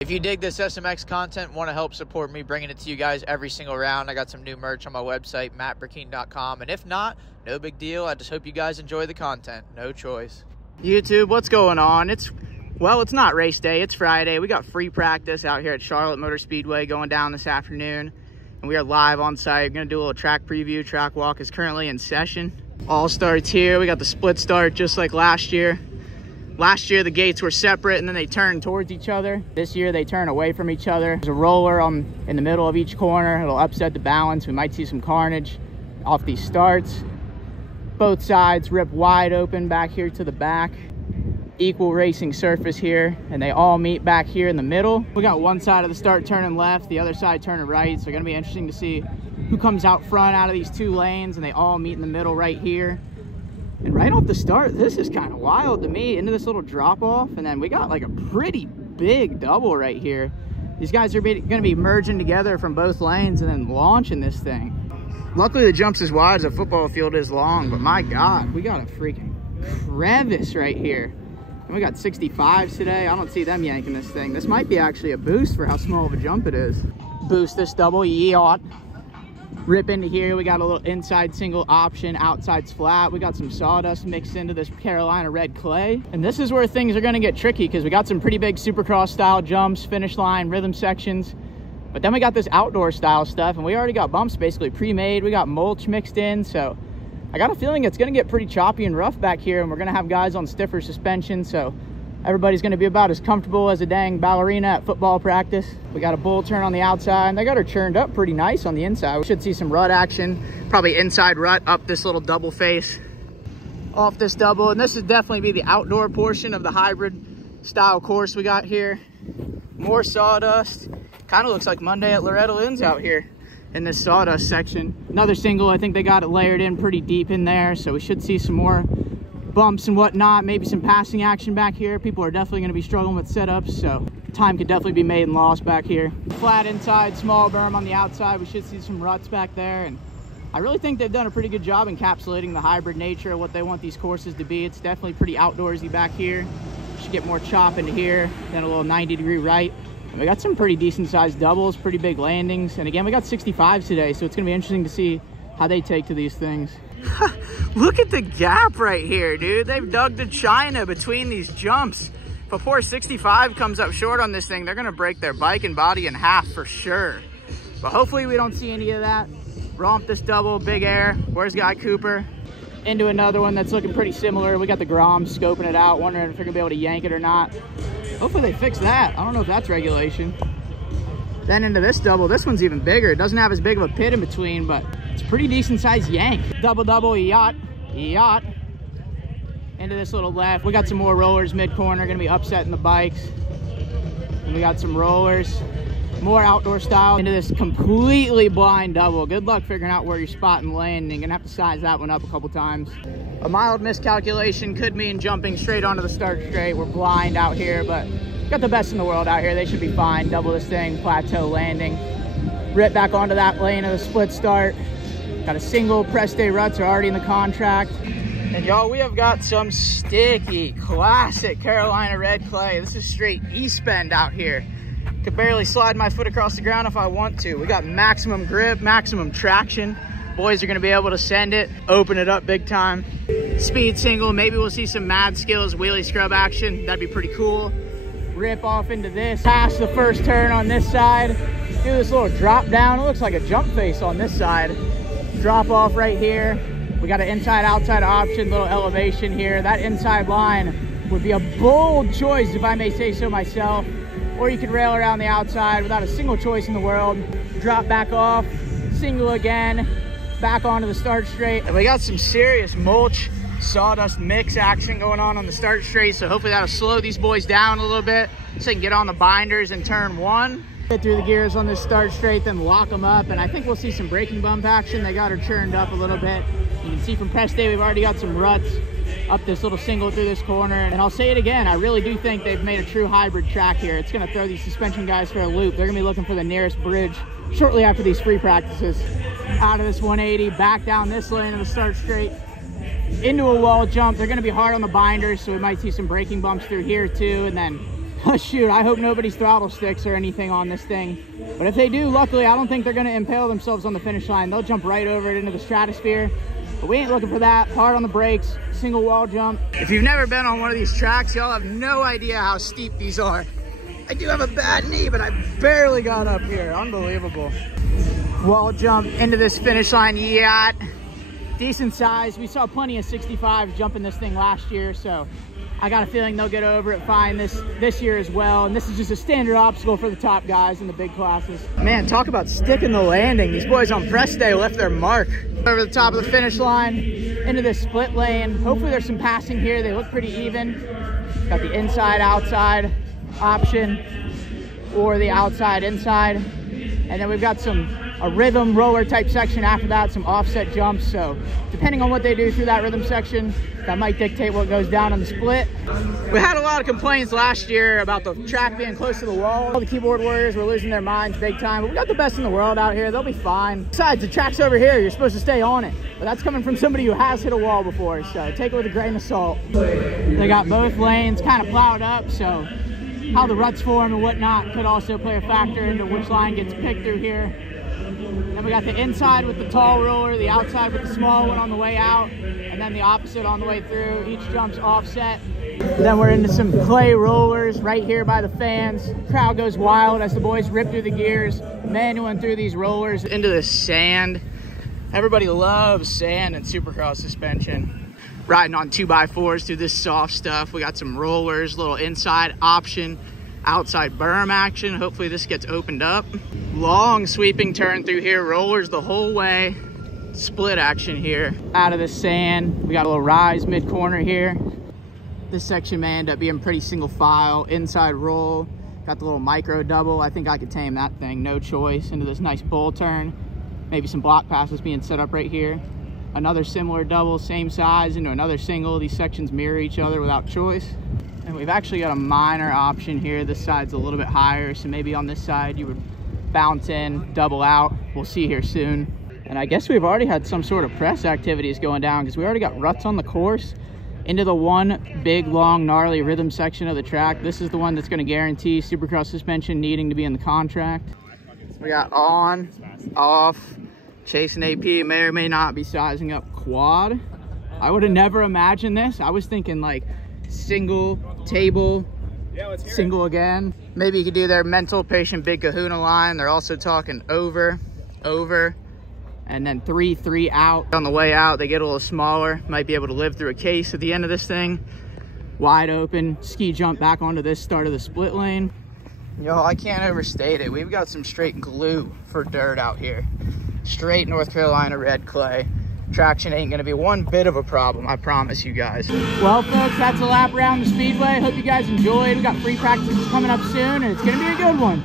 If you dig this SMX content, want to help support me bringing it to you guys every single round, I got some new merch on my website, mattburkeen.com. And if not, no big deal. I just hope you guys enjoy the content. No choice. YouTube, what's going on? It's not race day. It's Friday. We got free practice out here at Charlotte Motor Speedway going down this afternoon. And we are live on site. We're going to do a little track preview. Track walk is currently in session. All starts here. We got the split start just like last year. Last year, the gates were separate and then they turned towards each other. This year, they turn away from each other. There's a roller in the middle of each corner. It'll upset the balance. We might see some carnage off these starts. Both sides rip wide open back here to the back. Equal racing surface here, and they all meet back here in the middle. We got one side of the start turning left, the other side turning right. So it's gonna be interesting to see who comes out front out of these two lanes, and they all meet in the middle right here. And right off the start, this is kind of wild to me, into this little drop off, and then we got like a pretty big double right here. These guys are gonna be merging together from both lanes and then launching this thing. Luckily the jump's as wide as a football field is long, but my God, we got a freaking crevice right here. And we got 65s today. I don't see them yanking this thing. This might be actually a boost for how small of a jump it is. Boost this double, yacht. Rip into here, we got a little inside single option, outside's flat. We got some sawdust mixed into this Carolina red clay. And this is where things are gonna get tricky because we got some pretty big Supercross style jumps, finish line, rhythm sections. But then we got this outdoor style stuff and we already got bumps basically pre-made. We got mulch mixed in, so I got a feeling it's gonna get pretty choppy and rough back here, and we're gonna have guys on stiffer suspension, so everybody's gonna be about as comfortable as a dang ballerina at football practice. We got a bull turn on the outside, and they got her churned up pretty nice on the inside. We should see some rut action, probably inside rut up this little double face, off this double, and this would definitely be the outdoor portion of the hybrid style course we got here. More sawdust. Kind of looks like Monday at Loretta Lynn's out here in this sawdust section. Another single, I think they got it layered in pretty deep in there, so we should see some more bumps and whatnot, maybe some passing action back here. People are definitely going to be struggling with setups, so time could definitely be made and lost back here. Flat inside, small berm on the outside. We should see some ruts back there, and I really think they've done a pretty good job encapsulating the hybrid nature of what they want these courses to be. It's definitely pretty outdoorsy back here. Should get more chop into here, then a little 90-degree right. We got some pretty decent sized doubles, pretty big landings. And again, we got 65s today, so it's gonna be interesting to see how they take to these things. Look at the gap right here, dude. They've dug the china between these jumps. If a poor 65 comes up short on this thing, they're gonna break their bike and body in half for sure. But hopefully we don't see any of that. Romp this double, big air. Where's Guy Cooper? Into another one that's looking pretty similar. We got the Grom scoping it out, wondering if they're gonna be able to yank it or not. Hopefully they fix that. I don't know if that's regulation. Then into this double, this one's even bigger. It doesn't have as big of a pit in between, but it's a pretty decent sized yank. Double, yacht. Into this little left. We got some more rollers mid-corner, gonna be upsetting the bikes. And we got some rollers, more outdoor style into this completely blind double. Good luck figuring out where you're spotting the lane. You're gonna have to size that one up a couple times. A mild miscalculation could mean jumping straight onto the start straight. We're blind out here, but got the best in the world out here. They should be fine. Double this thing, plateau landing. Rip back onto that lane of the split start. Got a single, press day ruts are already in the contract. And y'all, we have got some sticky, classic Carolina red clay. This is straight East Bend out here. Could barely slide my foot across the ground if I want to. We got maximum grip, maximum traction. Boys are gonna be able to send it, open it up big time. Speed single, maybe we'll see some mad skills, wheelie scrub action. That'd be pretty cool. Rip off into this, pass the first turn on this side. Do this little drop down. It looks like a jump face on this side. Drop off right here. We got an inside outside option, little elevation here. That inside line would be a bold choice if I may say so myself. Or you could rail around the outside without a single choice in the world. Drop back off, single again, back onto the start straight. And we got some serious mulch sawdust mix action going on the start straight, so hopefully that'll slow these boys down a little bit so they can get on the binders in turn one. Get through the gears on this start straight, then lock them up, and I think we'll see some braking bump action. They got her churned up a little bit. You can see from press day we've already got some ruts up this little single through this corner. And I'll say it again, I really do think they've made a true hybrid track here. It's gonna throw these suspension guys for a loop. They're gonna be looking for the nearest bridge shortly after these free practices. Out of this 180, back down this lane of the start straight, into a wall jump. They're gonna be hard on the binders, so we might see some braking bumps through here too, and then Shoot, I hope nobody's throttle sticks or anything on this thing. But if they do, luckily, I don't think they're gonna impale themselves on the finish line. They'll jump right over it into the stratosphere. But we ain't looking for that. Hard on the brakes, single wall jump. If you've never been on one of these tracks, y'all have no idea how steep these are. I do have a bad knee, but I barely got up here. Unbelievable. Wall jump into this finish line yacht. Decent size. We saw plenty of 65s jumping this thing last year, so I got a feeling they'll get over it fine this year as well. And this is just a standard obstacle for the top guys in the big classes. Man, talk about sticking the landing. These boys on press day left their mark. Over the top of the finish line, into this split lane. Hopefully there's some passing here. They look pretty even. Got the inside, outside option, or the outside, inside. And then we've got a rhythm roller type section after that, some offset jumps. So depending on what they do through that rhythm section, that might dictate what goes down on the split. We had a lot of complaints last year about the track being close to the wall. All the keyboard warriors were losing their minds big time, but we got the best in the world out here. They'll be fine. Besides, the track's over here. You're supposed to stay on it. But that's coming from somebody who has hit a wall before, so take it with a grain of salt. They got both lanes kind of plowed up, so how the ruts form and whatnot could also play a factor into which line gets picked through here. Then we got the inside with the tall roller, the outside with the small one on the way out, and then the opposite on the way through. Each jump's offset. Then we're into some clay rollers right here by the fans. Crowd goes wild as the boys rip through the gears, manualing through these rollers into the sand. Everybody loves sand and Supercross suspension. Riding on 2x4s through this soft stuff. We got some rollers, little inside option, outside berm action. Hopefully this gets opened up. Long sweeping turn through here, rollers the whole way. Split action here. Out of the sand, we got a little rise mid-corner here. This section may end up being pretty single file. Inside roll, got the little micro double. I think I could tame that thing, no choice. Into this nice bull turn. Maybe some block passes being set up right here. Another similar double, same size, into another single. These sections mirror each other without choice. And we've actually got a minor option here. This side's a little bit higher, so maybe on this side you would bounce in, double out. We'll see here soon. And I guess we've already had some sort of press activities going down because we already got ruts on the course into the one big, long, gnarly rhythm section of the track. This is the one that's going to guarantee Supercross suspension needing to be in the contract. We got on, off, chasing AP, may or may not be sizing up quad. I would have never imagined this. I was thinking like single, table, single again. Maybe you could do their mental patient big kahuna line. They're also talking over, and then 3 out. On the way out, they get a little smaller. Might be able to live through a case at the end of this thing. Wide open, ski jump back onto this start of the split lane. Yo, I can't overstate it. We've got some straight glue for dirt out here. Straight North Carolina red clay. Traction ain't gonna be one bit of a problem, I promise you guys. Well, folks, that's a lap around the Speedway. Hope you guys enjoyed. We got free practices coming up soon, and it's gonna be a good one.